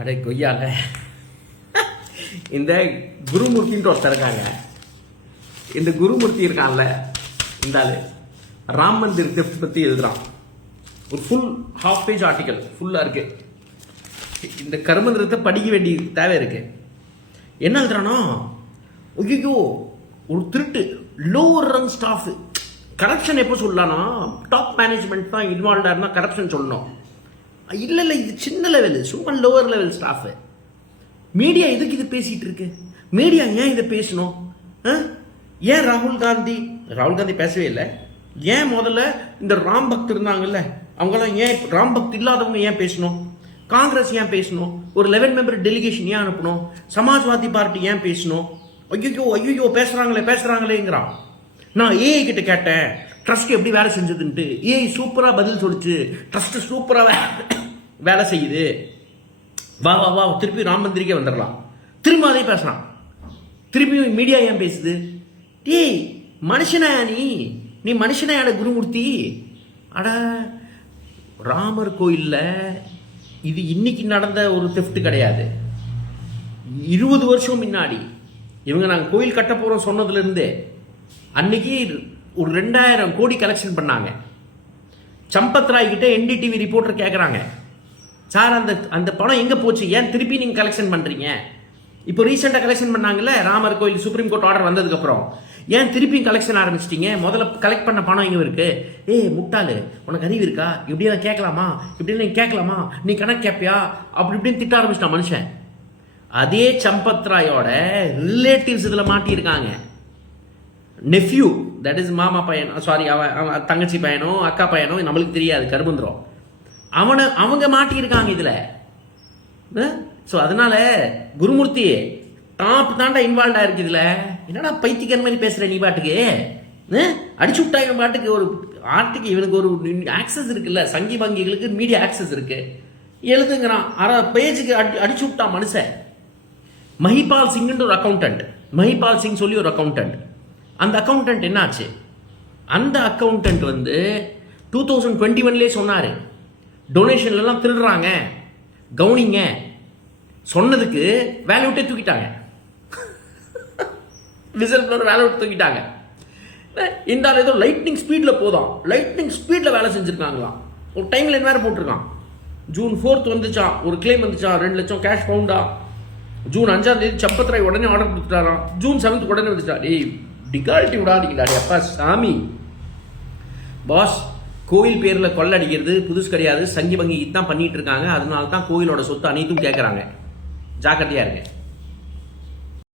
அடே கொய்யால இந்த குருமூர்த்தின்ற ஒருத்தர் இருக்காங்க. இந்த குருமூர்த்தி இருக்கான்ல, இந்த ஆளு ராம் மந்திர் தெஃப்ட் பத்தி எழுதுறான். ஒரு ஃபுல் ஹாஃப் பேஜ் ஆர்டிக்கல் ஃபுல்லா இருக்கு. இந்த கர்மந்திரத்தை படிக்க வேண்டிய தேவை இருக்கு. என்ன எழுதுறானோ, ஐயோ ஒரு திருட்டு லோவர் ரங் ஸ்டாஃப் கரப்ஷன் எப்போ சொல்லலாம்னா டாப் மேனேஜ்மெண்ட் தான் இன்வால்வ்டா இருந்தா கரப்ஷன் சொல்லணும். இல்ல இல்ல, இது சின்ன லெவல், சும்மா லோவர் லெவல் ஸ்டாஃப். மீடியா எதுக்கு இது பேசிட்டு இருக்கு? மீடியா ஏன் இதை பேசணும்? ஏன் ராகுல் காந்தி பேசவே இல்லை? ஏன் முதல்ல இந்த ராம் பக்த் இருந்தாங்கல்ல, அவங்களாம் ஏன் ராம் பக்த் இல்லாதவங்க ஏன் பேசணும்? காங்கிரஸ் ஏன் பேசணும்? ஒரு 11 மெம்பர் டெலிகேஷன் ஏன் அனுப்பணும்? சமாஜ்வாதி பார்ட்டி ஏன் பேசணும்? ஐயோ பேசுறாங்களேங்கிறான். நான் ஏஐ கிட்ட கேட்டேன் ட்ரஸ்ட் எப்படி வேலை செஞ்சதுன்ட்டு. ஏஐ சூப்பரா பதில் சொல்லிச்சு, ட்ரஸ்ட் சூப்பரா வேலை செய்யுது. வா வா வா, திருப்பி ராம் மந்திரிக்கே வந்துடலாம். திரும்ப அதே பேசுறான். திருப்பி மீடியா ஏன் பேசுது? டேய் மனுஷனாயா நீ மனுஷனாயான குருமூர்த்தி? அட, ராமர் கோயில்ல இது இன்னைக்கு நடந்த ஒரு தெஃப்ட் கிடையாது. 20 வருஷம் முன்னாடி இவங்க நாங்கள் கோயில் கட்ட போறோம் சொன்னதுல இருந்தே அன்னைக்கு ஒரு 2000 கோடி கலெக்ஷன் பண்ணாங்க. சம்பத் ராய் கிட்ட என்டிடிவி ரிப்போர்ட்டர் கேட்குறாங்க, சார் அந்த பணம் எங்கே போச்சு, ஏன் திருப்பி நீங்கள் கலெக்ஷன் பண்ணுறீங்க? இப்போ ரீசெண்டாக கலெக்ஷன் பண்ணாங்கல்ல, ராமர் கோயில் சுப்ரீம் கோர்ட் ஆர்டர் வந்ததுக்கப்புறம் ஏன் திருப்பியும் கலெக்ஷன் ஆரம்பிச்சிட்டீங்க? முதல்ல கலெக்ட் பண்ண பணம் எங்கே இருக்கு? முட்டாளு, உனக்கு அறிவு இருக்கா? இப்படியெல்லாம் கேட்கலாமா? நீ கணக்கு கேட்பியா? அப்படி இப்படின்னு திட்ட ஆரம்பிச்சிட்டான் மனுஷன். அதே சம்பத் ராயோட ரிலேட்டிவ்ஸ் இதில் மாட்டியிருக்காங்க. நெஃப்யூ, தட் இஸ் மாமா பையன், சாரி அவன் தங்கச்சி பையனோ அக்கா பையனோ நம்மளுக்கு தெரியாது, கருமந்திரம். அவங்க மாட்டியிருக்காங்க இதுல. ஸோ அதனால குருமூர்த்தி டாப் தாண்டா இன்வால்வ் ஆயிருக்கு இதுல. என்னடா பைத்தியக்கார மாதிரி பேசுற நீ பாட்டுக்கு? அடிச்சு விட்டா இவன் பாட்டுக்கு ஒரு ஆர்ட்டுக்கு இவனுக்கு ஒரு ஆக்சஸ் இருக்குல்ல, சங்கி வங்கிகளுக்கு மீடியா ஆக்சஸ் இருக்கு. எழுதுங்கிறான் 6 பேஜுக்கு அடிச்சு விட்டான் மனுஷன். மஹிபால் சிங்ன்ற ஒரு அக்கௌண்டன்ட், மஹிபால் சிங் சொல்லி ஒரு அக்கௌண்டன்ட். அந்த அக்கௌண்டன்ட் என்ன ஆச்சு? அந்த அக்கௌண்டன்ட் 2021 சொன்னாரு, டொனேஷன்ல எல்லாம் திருடுறாங்க கவுனிங்க சொன்னதுக்கு வேலை விட்டே தூக்கிட்டாங்க. விசில் ப்ளோவர் வேலை விட்டு தூக்கிட்டாங்க. இந்த ஏதோ லைட்னிங் ஸ்பீட்ல போதும், லைட்னிங் ஸ்பீட்ல வேலை செஞ்சிருக்காங்களாம். ஒரு டைம் லைன் வேற போட்டிருக்கான். ஜூன் 4 வந்துச்சான், ஒரு கிளைம் வந்துச்சான், 2 லட்சம் கேஷ் பவுண்டா. ஜூன் 5 சம்பத் ராய் உடனே ஆர்டர் கொடுத்துட்டாராம். ஜூன் 7 உடனே வந்துட்டா. டிகால்ட்டி விடாதீங்கடா அப்பா சாமி. பாஸ், கோயில் பேர்ல கொள்ள அடிக்கிறது புதுசு கிடையாது. சங்கி வங்கி தான் பண்ணிட்டு இருக்காங்க. அதனால தான் கோயிலோட சொத்து அனைத்தும் கேட்கறாங்க. ஜாக்கிரதையா இருக்கு.